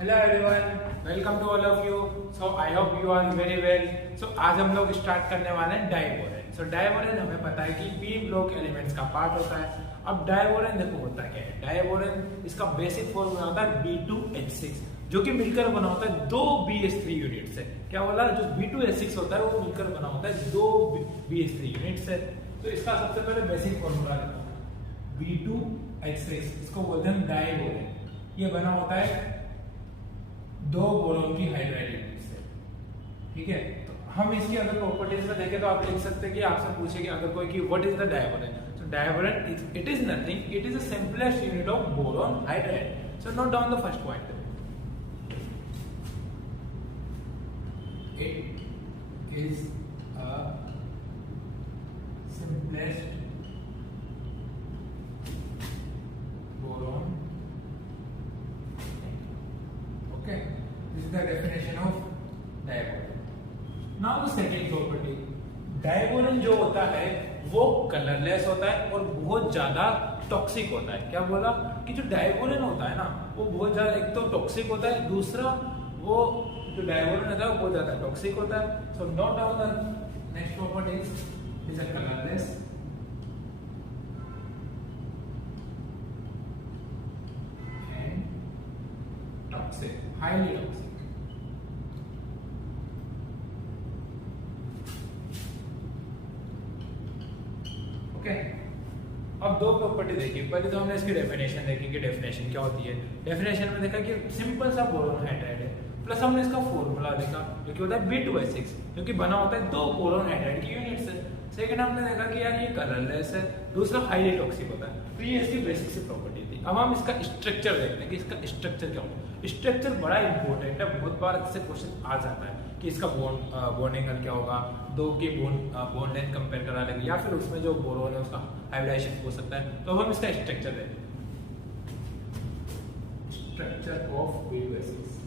Hello everyone, welcome to all of you. So I hope you are very well. So आज हम लोग start करने वाले हैं डाइबोरेन। सो डाइबोरेन हमें पता है कि पी ब्लॉक एलिमेंट्स का पार्ट होता है। अब डाइबोरेन देखो होता क्या है। डाइबोरेन इसका बेसिक फॉर्मूला होता है B2H6 जो कि मिलकर बना होता है दो BH3 यूनिट से। क्या बोला, जो B2H6 होता है वो मिलकर बना होता है दो BH3 यूनिट से। तो इसका सबसे पहले बेसिक फॉर्मूला B2H6, इसको बोलते हैं डाइबोरेन। ये बना होता है दो बोरोन की हाइड्राइड यूनिट से। ठीक है, तो हम इसकी अगर प्रॉपर्टीज में देखें तो आप लिख सकते हैं कि आपसे पूछे कि अगर कोई कि what is the diborane. So diborane it is nothing, it is the simplest unit of boron hydride. So note down the first point. It is a simplest boron. Okay, this is the definition of diboron. Now the second property, diboron जो होता है वो colourless होता है और बहुत ज्यादा toxic होता है। क्या बोला कि जो डाइबोरेन होता है ना वो बहुत ज्यादा, एक तो टॉक्सिक होता है, दूसरा वो जो डाइबोरेन होता है वो बहुत ज्यादा टॉक्सिक होता है। So note down the next property is a colourless toxic, highly toxic. Okay, अब दो प्रॉपर्टी देखिए। पहले तो हमने इसकी डेफिनेशन देखी कि डेफिनेशन क्या होती है। डेफिनेशन में देखा कि सिंपल सा बोरोन हाइड्राइड है, प्लस हमने इसका फॉर्मूला देखा जो कि होता है B2H6 जो कि बना होता है दो बोरोन हाइड्राइड की यूनिट से। सेकंड हमने देखा कि यार ये कलरलेस है, दूसरा हाईली टॉक्सिक होता है। तो ये इसकी बेसिक सी प्रॉपर्टी थी। अब हम इसका स्ट्रक्चर देखते हैं कि इसका स्ट्रक्चर क्या होता है। स्ट्रक्चर बड़ा इंपॉर्टेंट है, बहुत बार इससे क्वेश्चन आ जाता है कि इसका बॉन्ड एंगल क्या होगा, दो की बॉन्ड लेंथ कंपेयर करा लेंगे या फिर उसमें जो बोरोन है उसका हाइब्रिडाइजेशन हो सकता है। तो हम इसका स्ट्रक्चर देखते हैं। Structure of B2H6।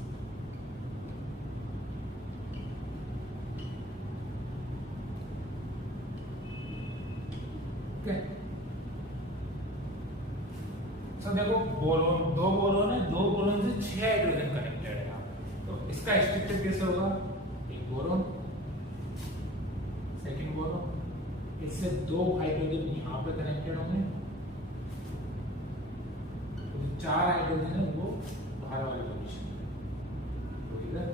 ओके, सो देखो बोरोन, दो बोरोन है, दो बोरोन से 6 हाइड्रोजन कनेक्टेड है। तो इसका स्ट्रक्चर कैसे होगा, एक बोरोन, सेकंड बोरोन, इससे दो हाइड्रोजन यहाँ पे कनेक्टेड होंगे, तो 4 हाइड्रोजन है वो बाहर वाले पोजीशन में, तो इधर।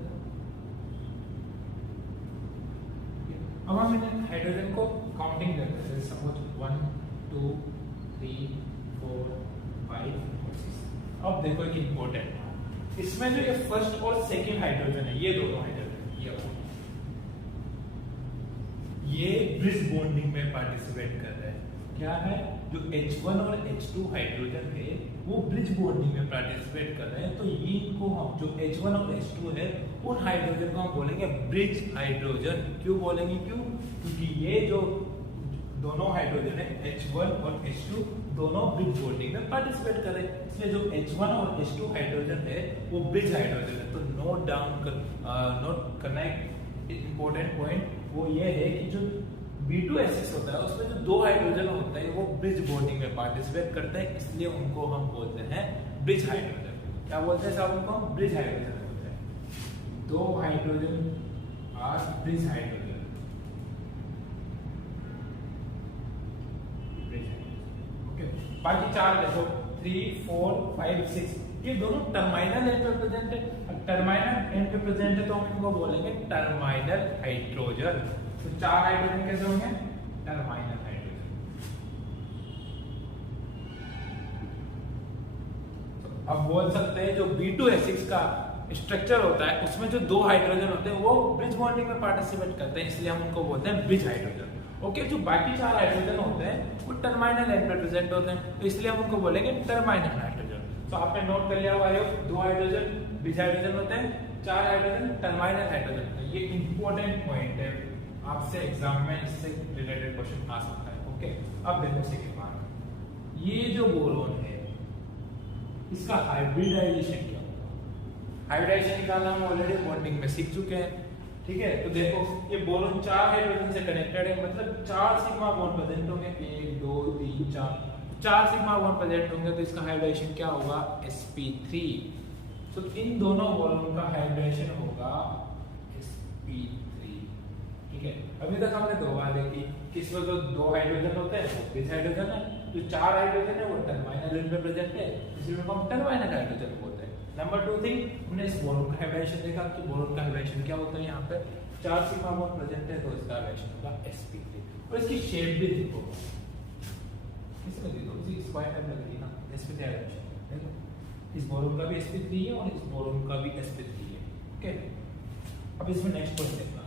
अब हम इन हाइड्रोजन को काउंटिंग करते हैं। सपोज 1 2 3 4 5 और 6। अब देखो एक इंपॉर्टेंट, इसमें जो ये फर्स्ट और सेकंड हाइड्रोजन है, ये दोनों हाइड्रोजन ये ब्रिज बॉन्डिंग में पार्टिसिपेट कर रहे हैं। क्या है, जो H1 और H2 हाइड्रोजन है वो ब्रिज बॉन्डिंग में पार्टिसिपेट कर रहे हैं। तो ये इनको हम जो H1 और H2 है उन हाइड्रोजन को हम बोलेंगे ब्रिज हाइड्रोजन। क्यों बोलेंगे, क्योंकि ये जो दोनों हाइड्रोजन है H1 और H2 दोनों ब्रिज बॉन्डिंग में पार्टिसिपेट कर रहे हैं, इसलिए जो H1 और H2 हाइड्रोजन है वो ब्रिज हाइड्रोजन है। तो नोट डाउन नोट करना एक इंपॉर्टेंट पॉइंट वो ये है कि जो B2H6 होता है उसमें जो दो हाइड्रोजन होते हैं वो ब्रिज बॉन्डिंग में पार्टिसिपेट करते हैं, इसलिए उनको हम बोलते हैं ब्रिज हाइड्रोजन। क्या बोलते हैं साहब, उनको हम ब्रिज हाइड्रोजन बोलते हैं। दो हाइड्रोजन आर ब्रिज हाइड्रोजन। बाकी चार देखो 3 4 5 6 ये दोनों टर्मिनल एंड पे प्रेजेंट है। टर्मिनल एंड पे प्रेजेंट है तो हम इनको बोलेंगे टर्मिनल हाइड्रोजन। तो 4 हाइड्रोजन कैसे होंगे, टर्मिनल हाइड्रोजन। तो अब बोल सकते हैं जो B2H6 का स्ट्रक्चर होता है उसमें जो दो हाइड्रोजन होते हैं वो ब्रिज बॉन्डिंग में पार्टिसिपेट करते हैं, इसलिए हम उनको बोलते हैं ब्रिज हाइड्रोजन। ओके, जो बाकी 4 हाइड्रोजन होते हैं वो टर्मिनल एंड पे प्रेजेंट होते हैं, तो इसलिए हम उनको बोलेंगे टर्मिनल हाइड्रोजन। तो आपने नोट कर लिया होगा, दो हाइड्रोजन ब्रिज हाइड्रोजन होते हैं, 4 हाइड्रोजन टर्मिनल हाइड्रोजन। ये इंपॉर्टेंट पॉइंट है, आपसे एग्जाम में इससे रिलेटेड क्वेश्चन आ सकता है। ओके, अब देखो सेकंड पार्ट, ये जो बोरोन है इसका हाइब्रिडाइजेशन क्या होगा। हाइब्रिडाइजेशन निकालना हम ऑलरेडी बॉन्डिंग में सीख चुके हैं। ठीक है, तो देखो ये बोरोन 4 हाइड्रोजन से कनेक्टेड है, मतलब 4 सिग्मा बॉन्ड प्रेजेंट होंगे, 1 2 3 4 सिग्मा बॉन्ड प्रेजेंट होंगे, तो इसका हाइब्रिडाइजेशन क्या होगा, sp3। तो इन दोनों बोरोन का हाइड्रेशन होगा sp3। ठीक है, अभी तक हमने दो बार देखी कि इसमें तो दो हाइड्रोजन होते हैं, वो किस हाइड्रोजन है, जो चार हाइड्रोजन है वो टर्माइनल रिंग में प्रेजेंट है, इसलिए हम टर्माइनल हाइड्रोजन बोलते हैं। नंबर 2 थिंग, हमने इस बोरोन का हाइड्रेशन देखा कि बोरोन का हाइड्रेशन क्या होता है, यहाँ पे चार सिग्मा बॉन्ड प्रेजेंट है तो इसका हाइड्रेशन होगा sp3। और इसकी शेप भी देखो, किसमें देखो इसी स्क्वायर टाइप लग रही है ना, sp3 हाइड्रेशन देखो, इस बोरोन का भी sp3 है और इस बोरोन का भी sp3 है। ओके, अब इसमें नेक्स्ट पॉइंट देखना,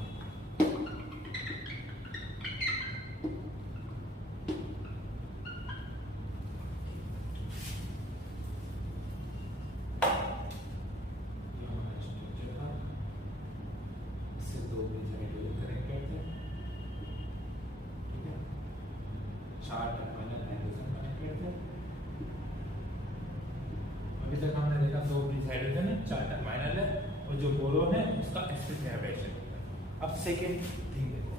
और जो बोरोन है उसका sp3 हाइड्रेशन होता है। अब सेकेंड थिंग देखो,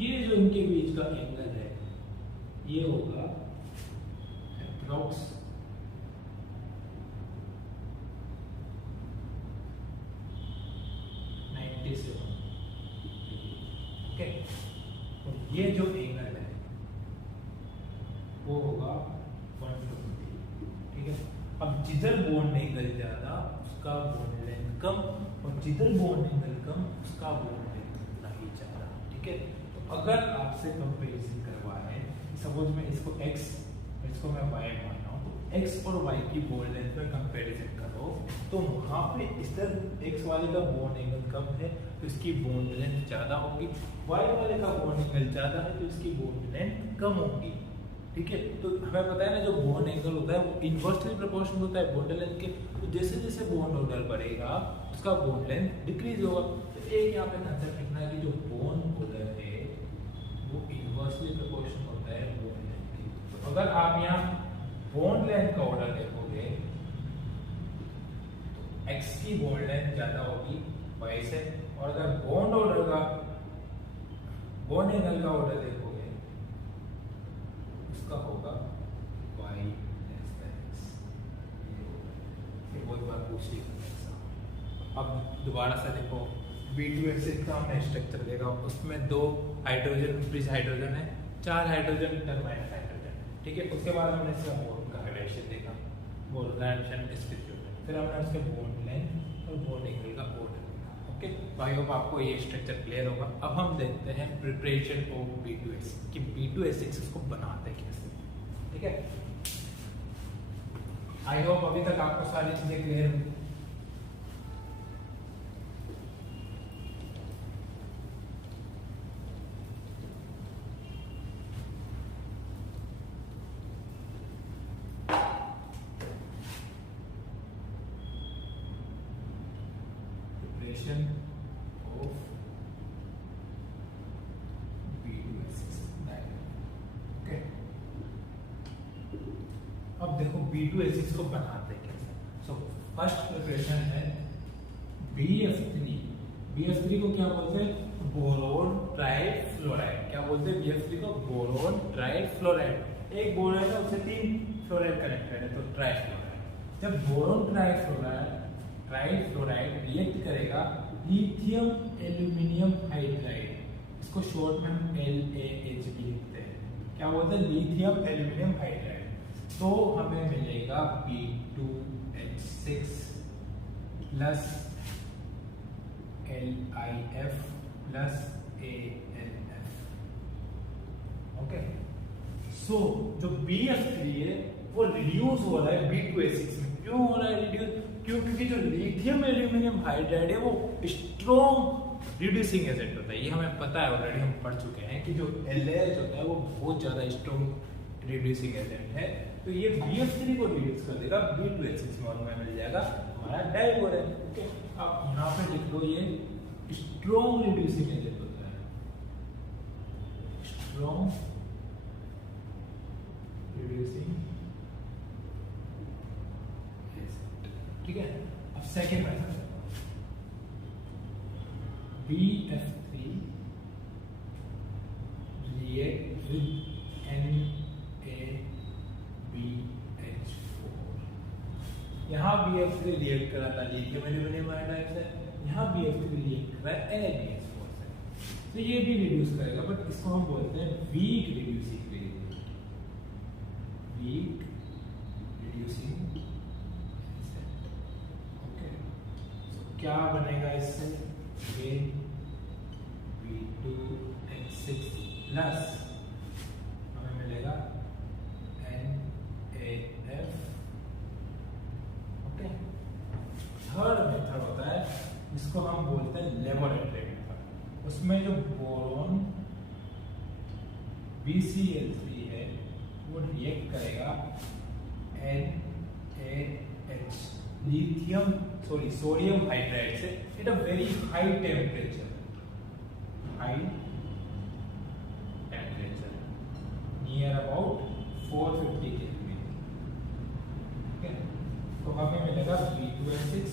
ये जो इनके बीच का एंगल है ये होगा अप्रॉक्स 97। ओके, और ये जो एंगल है वो होगा 120। ठीक है, अब जिधर बॉन्ड एंगल ज्यादा उसका बॉन्ड लेंथ कम, और जिधर बॉन्ड एंगल कम उसका बॉन्ड लेंथ उतना ही ज्यादा। ठीक है, तो अगर आपसे कंपैरिजन करवाए, सपोज मैं इसको x इसको मैं y मान रहा हूं, तो x और y की बॉन्ड लेंथ में कंपैरिजन करो तो वहां पे इधर x वाले का बॉन्ड एंगल कम है तो इसकी बॉन्ड लेंथ ज्यादा होगी, y वाले का बॉन्ड एंगल ज्यादा है तो इसकी बॉन्ड लेंथ कम होगी। ठीक है, तो हमें पता है ना जो बॉन्ड एंगल होता है वो इनवर्सली प्रोपोर्शनल होता है बॉन्ड लेंथ के, तो जैसे जैसे बॉन्ड ऑर्डर बढ़ेगा उसका बॉन्ड लेंथ डिक्रीज होगा। तो एक यहाँ पे कंसेप्ट लिखना है कि जो बॉन्ड ऑर्डर है वो इनवर्सली प्रोपोर्शनल होता है बॉन्ड लेंथ के। तो अगर आप यहाँ बॉन्ड लेंथ का ऑर्डर देखोगे तो x की बॉन्ड लेंथ ज्यादा होगी y से, और अगर बॉन्ड ऑर्डर का बॉन्ड एंगल का ऑर्डर देखोगे उसका होगा y less than x। ये बहुत बार पूछ लिया। अब दोबारा से देखो, B2H6 का हमने स्ट्रक्चर देखा, उसमें दो हाइड्रोजन ब्रिज हाइड्रोजन है, चार हाइड्रोजन टर्माइनल हाइड्रोजन। ठीक है, उसके बाद हमने इसका बोरोन का हाइड्रेशन देखा, बोरोन हाइड्रेशन sp3, फिर हमने उसके बॉन्ड लेंथ और बॉन्ड एंगल का ऑर्डर देखा। ओके, तो आई होप आपको ये स्ट्रक्चर क्लियर होगा। अब हम देखते हैं प्रिपरेशन ऑफ B2H6 कि B2H6 इसको बनाते कैसे। ठीक है, आई होप अभी तक आपको सारी चीजें क्लियर होंगी। Preparation of B2H6 diagram. Okay, अब देखो B2H6 को बनाते कैसे। सो फर्स्ट प्रिपरेशन है BF3। BF3 को क्या बोलते हैं, बोरोन ट्राइफ्लोराइड। क्या बोलते हैं BF3 को, बोरोन ट्राइफ्लोराइड। एक बोरोन है उससे तीन फ्लोराइड कनेक्टेड है तो ट्राइफ्लोराइड। जब बोरोन ट्राइफ्लोराइड रिएक्ट करेगा लिथियम एल्यूमिनियम हाइड्राइड, इसको शॉर्ट में हम LaHB लिखते हैं। क्या बोलते हैं, लिथियम एल्यूमिनियम हाइड्राइड। तो हमें मिलेगा B2H6 plus LiF plus AlF। Okay, so जो BF3 है वो रिड्यूस हो रहा है B2H6 में। क्यों हो रहा है रिड्यूस, क्योंकि जो लिथियम एल्यूमिनियम हाइड्राइड है वो स्ट्रॉन्ग रिड्यूसिंग एजेंट होता है। ये हमें पता है, ऑलरेडी हम पढ़ चुके हैं कि जो LaH होता है वो बहुत ज्यादा स्ट्रॉन्ग रिड्यूसिंग एजेंट है। तो ये BF3 को रिड्यूस कर देगा, B2H6 में हमें मिल जाएगा हमारा डाइबोरेन। ओके, अब यहाँ पे लिख दो ये स्ट्रॉन्ग रिड्यूसिंग एजेंट होता है, स्ट्रॉन्ग रिड्यूसिंग एजेंट। ठीक है, अब second method BF3 react with NaBH4। यहाँ BF3 BF3 रिएक्ट कर रहा था लिथियम एल्यूमिनियम हाइड्राइड से, यहाँ BF3 रिएक्ट कर रहा है NaBH4 से, तो ये भी रिड्यूस करेगा, बट इसको हम बोलते हैं weak reducing agent, weak reducing agent. Okay, तो क्या बनेगा इससे, ये B2H6 प्लस हमें मिलेगा NaF। ओके, थर्ड मेथड होता है जिसको हम बोलते हैं लेबोरेटरी मेथड। उसमें जो बोरोन BCl3 है वो रिएक्ट करेगा NaH सोडियम हाइड्राइड से at a very high temperature, near about 450 kelvin. Okay, तो हमें मिलेगा B2H6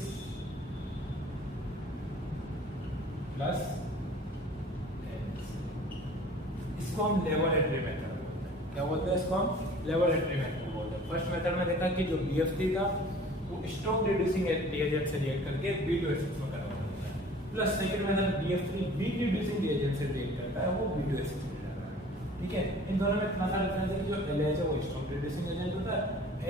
प्लस इसको हम लेबोरेटरी मेथड बोलते हैं। क्या बोलते हैं इसको हम लेबोरेटरी मेथड बोलते हैं। फर्स्ट मेथड में देखा कि जो BF3 था वो स्ट्रॉन्ग रिड्यूसिंग रिएजेंट से रिएक्ट करके B2H6 में कन्वर्ट होता है, plus second method BF3 weak reducing reagent से रिएक्ट करता है, वो B2H6 में जाता है। ठीक है, इन दोनों में इतना सा डिफरेंस है कि जो LH है वो स्ट्रॉन्ग रिड्यूसिंग एजेंट होता है,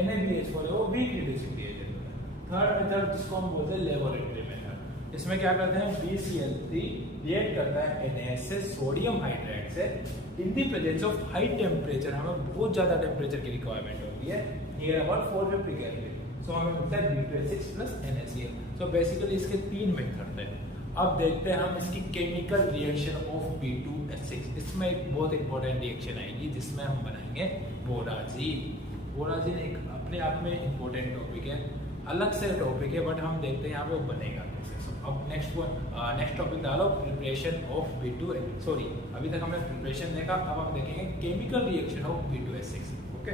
NaBH4 है वो वीक रिड्यूसिंग रिएजेंट होता है। थर्ड मेथड जिसको हम बोलते हैं लेबोरेटरी मेथड, इसमें क्या करते हैं BCl3 रिएक्ट करता है NaH से सोडियम हाइड्राइड से in the presence of high temperature, हमें बहुत ज्यादा टेम्परेचर की रिक्वायरमेंट होती है, नियर अबाउट 450 केल्विन, सो हमें मिलता है B2H6 plus NaCl। So basically इसके तीन मेथड हैं। अब देखते हैं हम इसकी केमिकल रिएक्शन ऑफ B2H6। इसमें एक बहुत इंपॉर्टेंट रिएक्शन आएगी जिसमें हम बनाएंगे बोराजीन। बोराजीन एक अपने आप में इंपॉर्टेंट टॉपिक है, अलग से टॉपिक है, बट हम देखते हैं यहाँ पे वो बनेगा कैसे। अब नेक्स्ट टॉपिक डालो प्रिपरेशन ऑफ अभी तक हमने प्रिपरेशन देखा, अब हम देखेंगे chemical reaction of B2H6। Okay,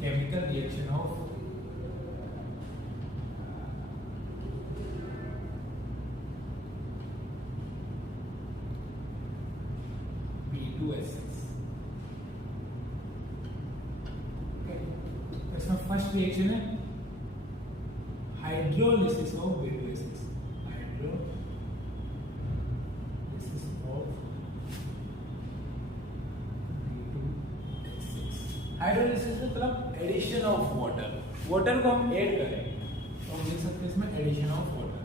chemical reaction of B2H6। इसमें फर्स्ट रिएक्शन है hydrolysis of B2H6, hydrolysis of B2H6। Hydrolysis मतलब एडिशन ऑफ वाटर, वाटर को हम ऐड करें तो हम लिख सकते हैं इसमें addition of water,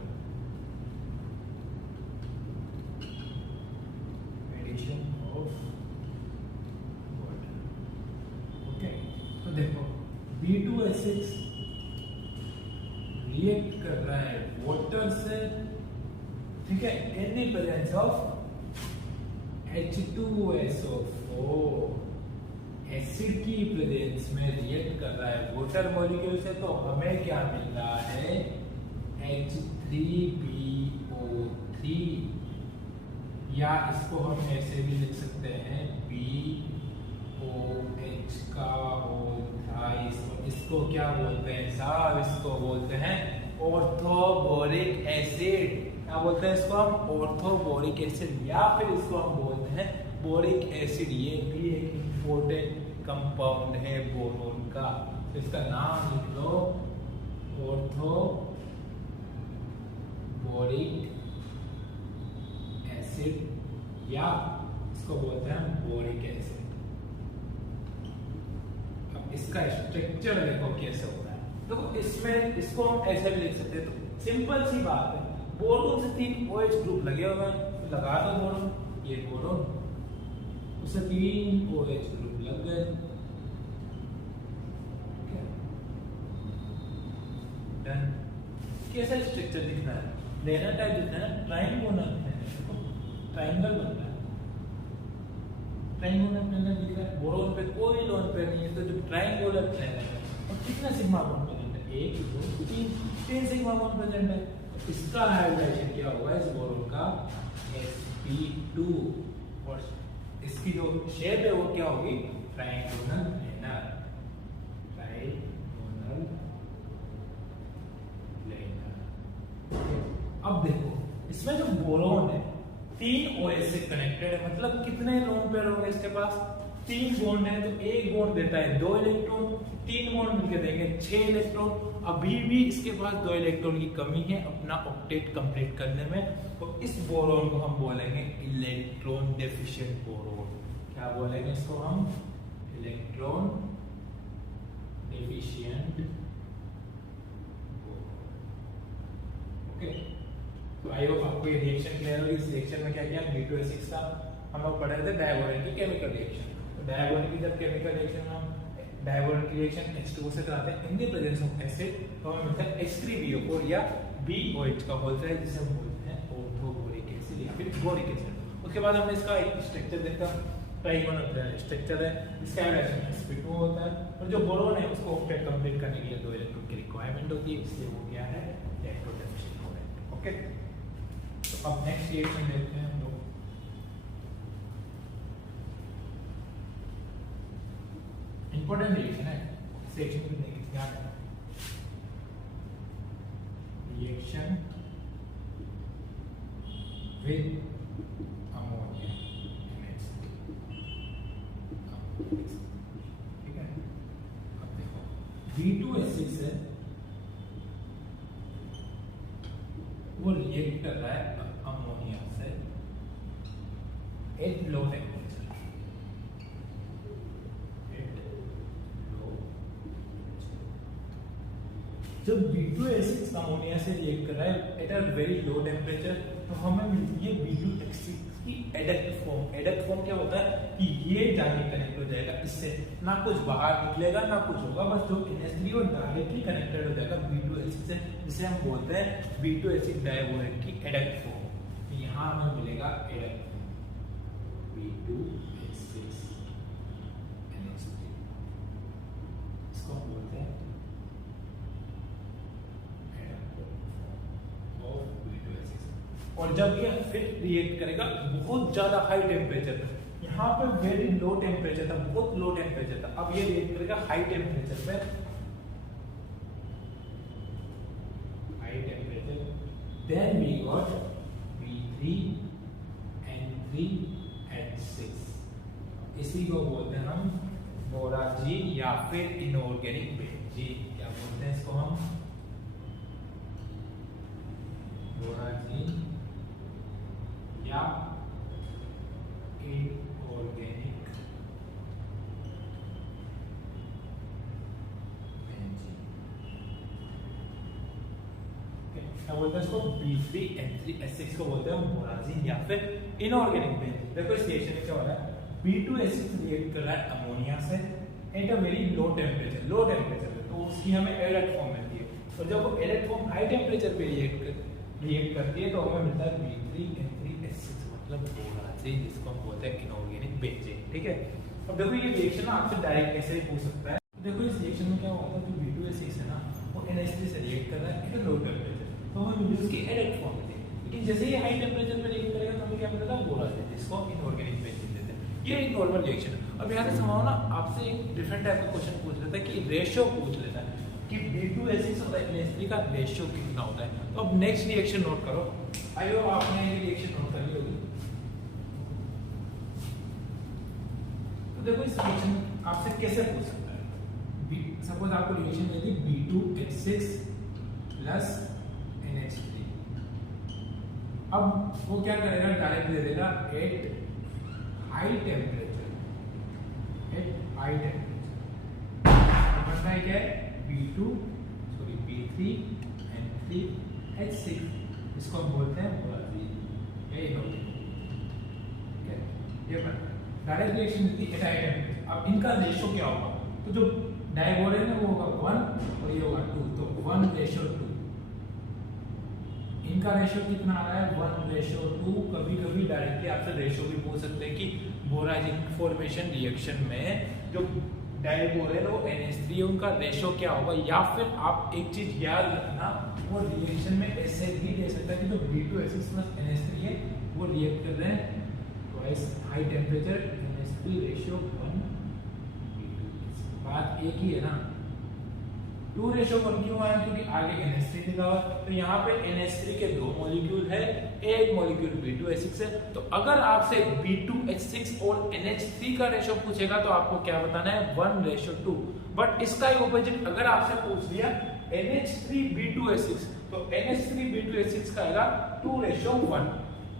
addition of water. Okay, तो देखो B2H6 रिएक्ट कर रहा है वाटर से, ठीक है, in the presence of H2SO4, acid की प्रेजेंस में रिएक्ट कर रहा है वाटर मॉलिक्यूल से, तो हमें क्या मिल रहा है H3BO3, या इसको हम ऐसे भी लिख सकते हैं BOH का होल थ्राइस। इसको क्या बोलते हैं साहब, इसको बोलते हैं ऑर्थोबोरिक एसिड। क्या बोलते हैं इसको हम, ऑर्थोबोरिक एसिड, या फिर इसको हम बोलते हैं बोरिक एसिड। ये भी एक इंपॉर्टेंट कंपाउंड है बोरोन का, तो इसका नाम लिख लो ऑर्थोबोरिक एसिड, या इसको बोलते हैं बोरिक एसिड। अब इसका स्ट्रक्चर देखो कैसे होता है, देखो इसमें इसको हम ऐसे भी लिख सकते हैं, तो सिंपल सी बात है, बोरोन से 3 OH ग्रुप लगे हुए हैं, लगा दो बोरोन, ये बोरोन, उससे 3 OH ग्रुप लग गए। डन। कैसा स्ट्रक्चर दिखना है, लेना टाइप दिखना है, ट्रायंगुलर है, ट्रायंगल बन रहा है, ट्रायंगुलर प्लेन दिख रहा है, बोरोन पे कोई लोन पे नहीं है, तो जो ट्रायंगुलर प्लेन है, और कितना सिग्मा बॉन्ड प्रेजेंट है, 1 2 3 सिग्मा बॉन्ड प्रेजेंट है, तो इसका हाइब्रिडाइजेशन क्या होगा इस बोरोन का, sp2, और इसकी जो शेप है वो क्या होगी, ट्रायंगुलर प्लेनर, ट्रायंगुलर इसमें जो बोरोन है 3 OH से कनेक्टेड है, मतलब कितने लोन पेयर होंगे इसके पास? 3 बॉन्ड है, तो एक बॉन्ड देता है 2 इलेक्ट्रॉन, 3 बॉन्ड मिलकर देंगे 6 इलेक्ट्रॉन। अभी भी इसके पास 2 इलेक्ट्रॉन की कमी है अपना ऑक्टेट कंप्लीट करने में, तो इस बोरोन को हम बोलेंगे इलेक्ट्रॉन डेफिशिएंट बोरोन। क्या बोलेंगे इसको हम? Electron deficient boron. ओके, तो आई होप आपको ये रिएक्शन क्लियर होगी। इस रिएक्शन में क्या किया? B2S6 का हम लोग पढ़े थे डायबोरेन की केमिकल रिएक्शन। तो डायबोरेन की जब केमिकल रिएक्शन हम डायबोरेन की रिएक्शन H2O से कराते हैं in the presence of acid, तो हमें मिलता है H3BO4 या BOH का होता है, जिसे हम बोलते हैं ऑर्थोबोरिक एसिड या फिर बोरिक एसिड। उसके बाद हमने इसका एक स्ट्रक्चर देखा, ट्राइगोनल स्ट्रक्चर है, इसका रिएक्शन sp2 होता है, और जो बोरोन है उसको ऑक्टेट कंप्लीट करने के लिए 2 इलेक्ट्रॉन की रिक्वायरमेंट होती है, इसलिए वो क्या है? Electron deficient boron. ओके, तो अब नेक्स्ट रिएक्शन देखते हैं हम लोग। इंपॉर्टेंट रिएक्शन है, इस रिएक्शन को देखिए, ध्यान रखना। रिएक्शन विद अमोनिया NH3, ठीक है। अब देखो B2S6 है, वो रिएक्ट कर रहा है अमोनिया से एट लो टेम्परेचर। जब B2S6 अमोनिया से रिएक्ट कर रहा है at a very low temperature, तो हमें मिलती है B2S6 की एडक्ट फॉर्म। एडक्ट फॉर्म क्या होता है कि ये जाके कनेक्ट हो जाएगा इससे, ना कुछ बाहर निकलेगा ना कुछ होगा, बस जो NH3 और डायरेक्टली कनेक्टेड हो जाएगा B2S6 से, जिसे हम बोलते हैं B2S6 डायबोरेट की एडक्ट फॉर्म। यहाँ हमें मिलेगा एडक्ट B2S6 NH3, इसको हम बोलते हैं और जब ये फिर रिएक्ट करेगा बहुत ज्यादा हाई टेम्परेचर पे, यहाँ पे वेरी लो टेम्परेचर था, बहुत लो टेम्परेचर था, अब ये रिएक्ट करेगा हाई टेम्परेचर पे, high temperature, then we got B3N3H6, इसी को बोलते हैं हम बोराजीन या फिर इनऑर्गेनिक बेंजीन। क्या बोलते हैं इसको हम? बोराजीन या इनऑर्गेनिक बेंजीन। क्या बोलते हैं इसको? B3N3H6 को बोलते हैं हम बोराजीन या फिर इनऑर्गेनिक बेंजीन। देखो इस रिएक्शन में क्या हो रहा है? B2S6 रिएक्ट कर रहा है अमोनिया से at a very low temperature, low temperature पे, तो उसकी हमें एडक्ट फॉर्म मिलती है, और जब वो एडक्ट फॉर्म हाई टेम्परेचर पे रिएक्ट करती है तो हमें मिलता है B3N3H6, मतलब बोराजीन, जिसको हम बोलते हैं इनऑर्गेनिक बेंजीन। ठीक है, अब देखो ये रिएक्शन आपसे डायरेक्ट कैसे पूछ सकता है। देखो इस रिएक्शन में क्या होता है, जो B2S6 है ना, वो NH3 से रिएक्ट कर रहा है एट लो टेम्परेचर, तो हमें मिलती है उसकी एडक्ट फॉर्म मिलती है। लेकिन जैसे ही हाई टेम्परेचर पे रिएक्ट करेगा तो हमें क्या मिलेगा? बोराजीन, जिसको इनऑर्गेनिक बेंजीन देते हैं। ये एक नॉर्मल रिएक्शन है। अब यहाँ से समाओ ना, आपसे एक डिफरेंट टाइप का क्वेश्चन पूछ लेता है कि रेशियो पूछ लेता है कि B2S6 और NH3 का रेशियो कितना होता है। तो अब नेक्स्ट रिएक्शन नोट करो, आइयो आपने ये रिएक्शन नोट कर ली होगी। तो देखो इस रिएक्शन आपसे कैसे पूछ सकता है, सपोज आपको रिएक्शन दे दी B2H6 प्लस NH3, अब वो क्या करेगा? डायरेक्ट दे देगा at high temperature, at high temperature बनता है क्या है? B3N3H6, इसको हम बोलते हैं बोराजीन, ये बनता है। डायरेक्ट रिएक्शन मिलती है एट हाई टेम्परेचर। अब इनका रेशियो क्या होगा? तो जो डायबोरेन है वो होगा 1 और ये होगा 2, तो 1:2। इनका रेशियो कितना आ रहा है? 1:2। कभी कभी डायरेक्टली आपसे रेशियो भी पूछ सकते हैं कि बोराजीन फॉर्मेशन रिएक्शन में जो डायबोरेन और NH3 उनका रेशियो क्या होगा, या फिर आप एक चीज याद रखना, वो रिएक्शन में ऐसे भी दे सकता है कि जो B2S6 प्लस NH3 है वो रिएक्ट कर रहे हैं twice high temperature, NH3 ratio 1:2। बात एक ही है ना, 2:1 क्यों आया? क्योंकि आगे NH3 लिखा हुआ, तो यहाँ पे NH3 के 2 मॉलिक्यूल है, एक मॉलिक्यूल B2H6 है। तो अगर आपसे B2H6 और NH3 का रेशो पूछेगा तो आपको क्या बताना है? 1:2। बट इसका ही ऑपोजिट अगर आपसे पूछ लिया NH3B2H6 तो NH3B2H6 का आएगा 2:1।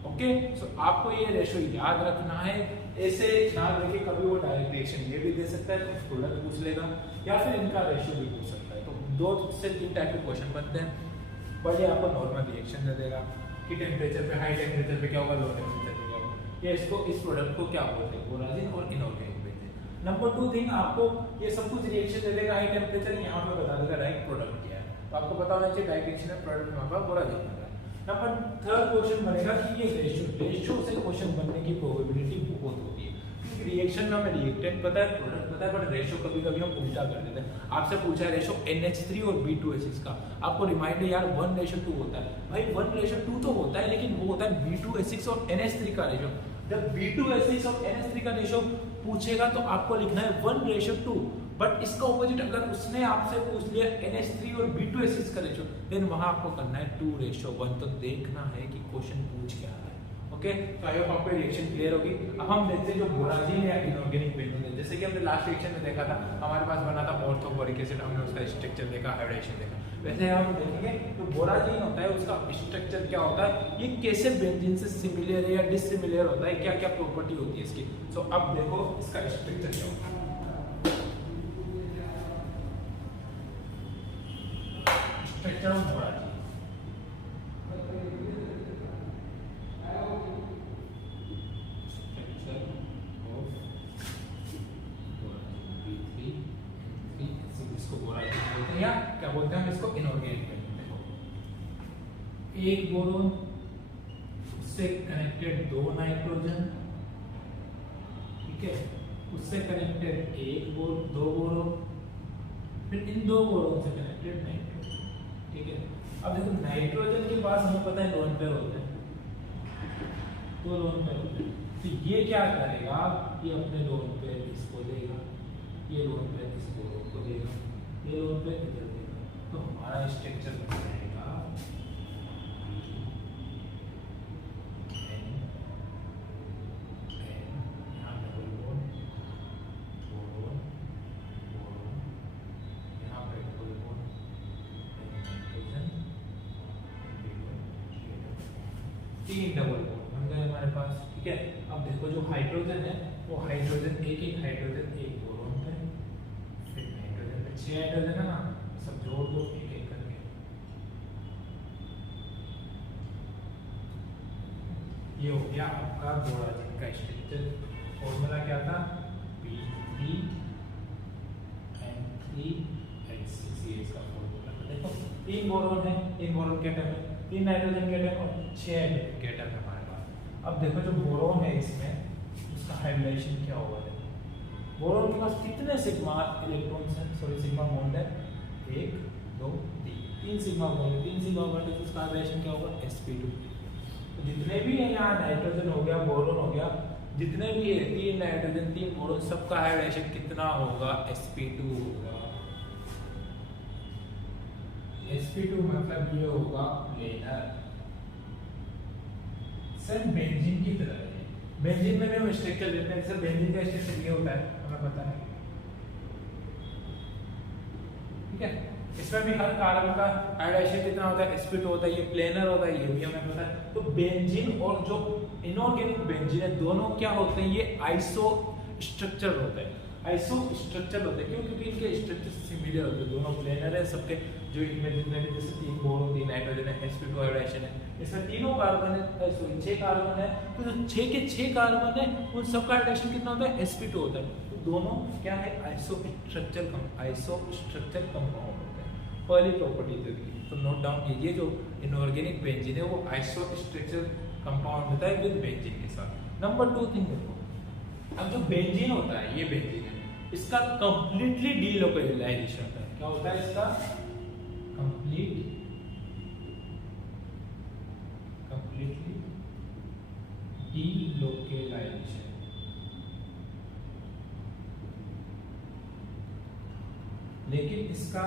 ओके, सो आपको ये रेशो याद रखना है। ऐसे ध्यान रखिए, कभी वो डायरेक्ट रिएक्शन ये भी दे सकता है तो प्रोडक्ट पूछ लेगा, या फिर इनका रेशो भी पूछ सकता है। तो 2 से 3 टाइप के क्वेश्चन बनते हैं। पहले आपको नॉर्मल रिएक्शन दे देगा कि टेम्परेचर पे, हाई टेम्परेचर पे क्या होगा, लो टेम्परेचर पे क्या होगा, ये इसको इस प्रोडक्ट को क्या बोलते हैं, बोराजिन और इनऑर्गेनिक बेंजीन। नंबर 2 थिंग, आपको ये सब कुछ रिएक्शन दे देगा हाई टेम्परेचर, यहाँ पे बता देगा डायरेक्ट प्रोडक्ट क्या है। तो आपको पता होना चाहिए डायरेक्ट रिएक्शन है, प्रोडक्ट में होगा बोराजिन होगा। नंबर 3 क्वेश्चन बनेगा कि ये रेशो से क्वेश्चन बनने की प्रोबेबिलिटी बहुत होती है, क्योंकि रिएक्शन में हमें रिएक्टेंट पता है, प्रोडक्ट पता है, बट रेशो कभी-कभी हम उल्टा कर देते हैं। आपसे पूछा है रेशो NH3 और B2H6 का, आपको रिमाइंडर यार 1:2 होता है। भाई 1:2 तो होता है, लेकिन वो होता है B2H6 और NH3 का रेशो। जब B2H6 और NH3 का रेशो पूछेगा तो आपको लिखना है 1:2। बट इसका ऑपोजिट अगर उसने आपसे पूछ लिया NH3 और B2H6 का रेशो, देन वहां आपको करना है 2:1। तो देखना है कि क्वेश्चन पूछ क्या रहा है। ओके, तो आई होप आपको रिएक्शन क्लियर होगी। अब हम देखते हैं जो बोराजिन या इनऑर्गेनिक बेंजीन है। जैसे कि हमने लास्ट रिएक्शन में देखा था, हमारे पास बना था ऑर्थोबोरिक एसिड, हमने उसका स्ट्रक्चर देखा, हाइड्रेशन देखा। वैसे हम देखेंगे तो बोराजिन होता है, उसका स्ट्रक्चर क्या होता है, ये कैसे बेंजीन से सिमिलर है या डिसिमिलर होता है, क्या क्या प्रॉपर्टी होती है इसकी। सो अब देखो इसका स्ट्रक्चर क्या होता है। स्ट्रक्चर ऑफ बोराजिन, या क्या बोलते हैं हम इसको, इनऑर्गेनिक बेंजीन। देखो एक बोरोन, उससे कनेक्टेड 2 नाइट्रोजन, ठीक है, उससे कनेक्टेड 2 बोरोन, फिर इन 2 बोरोन से कनेक्टेड नाइट्रोजन, ठीक है। अब देखो नाइट्रोजन के पास हमें पता है लोन पेयर होते हैं, 2 लोन पेयर होते हैं। तो ये क्या करेगा, ये अपने लोन पेयर इसको देगा, ये लोन पेयर इस बोरोन को देगा, ये लोन पेयर इधर देगा। तो हमारा स्ट्रक्चर बन जाएगा तीन डबल बॉन्ड बन गए हमारे पास, ठीक है। अब देखो जो हाइड्रोजन है, वो हाइड्रोजन एक हाइड्रोजन एक बोरोन पे, फिर नाइट्रोजन पे 6 हाइड्रोजन है ना, सब जोड़ दो एक एक करके। ये हो गया आपका बोराजिन का स्ट्रक्चर। फॉर्मूला क्या था, B3N3H6, ये इसका फॉर्मूला। देखो 3 बोरोन है, 1 बोरोन के एटम है, 3 नाइट्रोजन के एटम और 6 हाइड्रोजन के एटम है हमारे पास। अब देखो जो बोरोन है इसमें, उसका हाइब्रिडाइजेशन क्या होगा। देखो बोरोन के पास कितने सिग्मा इलेक्ट्रॉन्स हैं, सॉरी सिग्मा बॉन्ड है, 1 2 3 सिग्मा बॉन्ड है, 3 सिग्मा बॉन्ड है, तो उसका हाइब्रिडाइजेशन क्या होगा, sp2। तो जितने भी है यहाँ नाइट्रोजन हो गया, बोरोन हो गया, जितने भी है 3 नाइट्रोजन 3 बोरोन, सबका हाइब्रिडाइजेशन कितना होगा, sp2 होगा। sp2 मतलब ये होगा प्लेनर, सर बेंजीन की तरह है। बेंजीन में भी हम स्ट्रक्चर लेते हैं, सर बेंजीन का स्ट्रक्चर ये होता है, हमें पता है, ठीक है। इसमें भी हर कार्बन का हाइड्रोजन कितना होता है, sp2 होता है, ये प्लेनर होता है, ये भी हमें पता है। तो बेंजीन और जो इनऑर्गेनिक बेंजीन है, दोनों क्या होते हैं, ये आइसो स्ट्रक्चर होते हैं, आइसो स्ट्रक्चर होते हैं। क्यों, क्योंकि इनके स्ट्रक्चर सिमिलर होते हैं, दोनों प्लेनर है सबके। जो इनमें जितने भी जैसे 3 बोरोन 3 नाइट्रोजन है, sp2 हाइब्रिडाइजेशन है, इसमें तीनों कार्बन है, सॉरी 6 कार्बन है, तो जो 6 के 6 कार्बन है उन सबका हाइब्रिडाइजेशन कितना होता है, sp2 होता है। तो दोनों क्या है, आइसो स्ट्रक्चर कंपाउंड होते हैं। पहली प्रॉपर्टी तो नोट डाउन, ये जो इनऑर्गेनिक बेंजीन है वो आइसो स्ट्रक्चर कंपाउंड होता है विद बेंजीन के साथ। नंबर 2 थिंग देखो, अब जो बेंजीन होता है, ये बेंजीन है, इसका कंप्लीटली डीलोकेलाइजेशन होता है। क्या होता है इसका, कंप्लीटली डीलोकेलाइजेशन। लेकिन इसका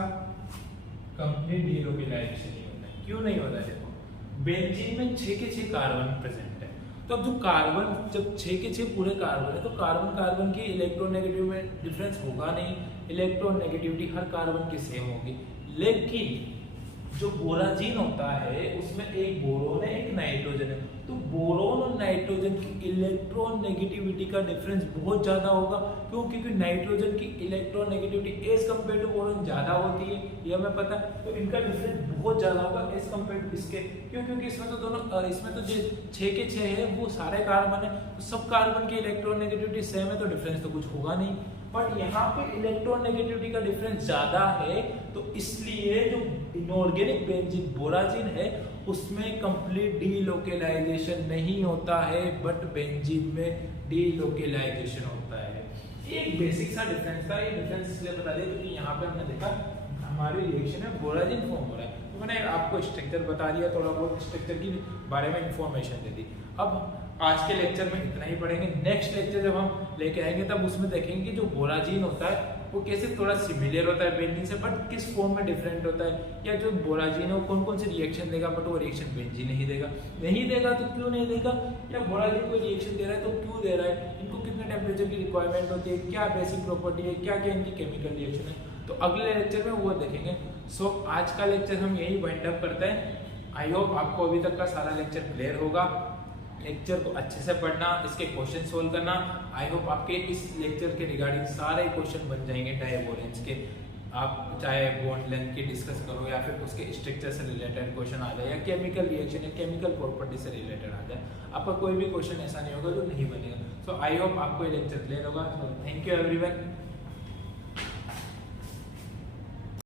कंप्लीट डीलोकेलाइजेशन नहीं होता है। क्यों नहीं होता है? देखो बेंजीन में 6 के 6 कार्बन प्रेजेंट है, तो अब जो कार्बन जब 6 के 6 पूरे कार्बन है तो कार्बन कार्बन की इलेक्ट्रोनेगेटिव में डिफरेंस होगा नहीं, इलेक्ट्रोनेगेटिविटी हर कार्बन की सेम होगी। लेकिन जो बोराजीन होता है उसमें एक बोरोन है एक नाइट्रोजन है, तो बोरोन और नाइट्रोजन की इलेक्ट्रोनेगेटिविटी का डिफरेंस बहुत ज्यादा होगा। क्यों? क्योंकि नाइट्रोजन की electronegativity as compared to boron ज्यादा होती है, ये हमें पता है। तो इनका डिफरेंस बहुत ज्यादा होगा एज कम्पेयर टू इसके। क्यों? क्योंकि इसमें तो दोनों इसमें तो जो 6 के 6 है वो सारे कार्बन है, तो सब कार्बन की इलेक्ट्रोनेगेटिविटी सेम है, तो डिफरेंस तो कुछ होगा नहीं। बट यहाँ पे इलेक्ट्रोनेगेटिविटी का डिफरेंस ज्यादा है, तो इसलिए जो इनऑर्गेनिक बेंजीन बोराजीन है उसमें कंप्लीट डीलोकेलाइजेशन नहीं होता है, बट बेंजीन में डीलोकेलाइजेशन होता है। एक बेसिक सा डिफरेंस था, ये डिफरेंस इसलिए बता दिया क्योंकि यहाँ पे हमने देखा हमारी रिएक्शन में बोराजीन फॉर्म हो रहा है, तो मैंने आपको स्ट्रक्चर बता दिया, थोड़ा बहुत स्ट्रक्चर की बारे में इंफॉर्मेशन दे दी। अब आज के लेक्चर में इतना ही पढ़ेंगे। नेक्स्ट लेक्चर जब हम लेके आएंगे तब उसमें देखेंगे जो बोराजीन होता है वो कैसे थोड़ा सिमिलर होता है बेंजीन से, बट किस फॉर्म में डिफरेंट होता है, या जो बोराजीन है वो कौन कौन से रिएक्शन देगा, बट वो रिएक्शन बेंजीन नहीं देगा। नहीं देगा तो क्यों नहीं देगा, या बोराजीन कोई रिएक्शन दे रहा है तो क्यों दे रहा है, इनको कितने टेम्परेचर की रिक्वायरमेंट होती है, क्या बेसिक प्रॉपर्टी है, क्या क्या इनकी केमिकल रिएक्शन है, तो अगले लेक्चर में वो देखेंगे। सो आज का लेक्चर हम यही वाइंड अप करते हैं। आई होप आपको अभी तक का सारा लेक्चर क्लियर होगा। लेक्चर को अच्छे से पढ़ना, इसके क्वेश्चन सोल्व करना। आई होप आपके इस लेक्चर के रिगार्डिंग सारे क्वेश्चन बन जाएंगे डायवोलेंस के। आप चाहे बॉन्ड लेंथ की डिस्कस करो या फिर उसके स्ट्रक्चर से रिलेटेड क्वेश्चन आ जाए, या केमिकल रिएक्शन या केमिकल प्रॉपर्टी से रिलेटेड आ जाए, आपका कोई भी क्वेश्चन ऐसा नहीं होगा जो नहीं बनेगा। सो आई होप आपको ये लेक्चर क्लियर होगा। Thank you everyone.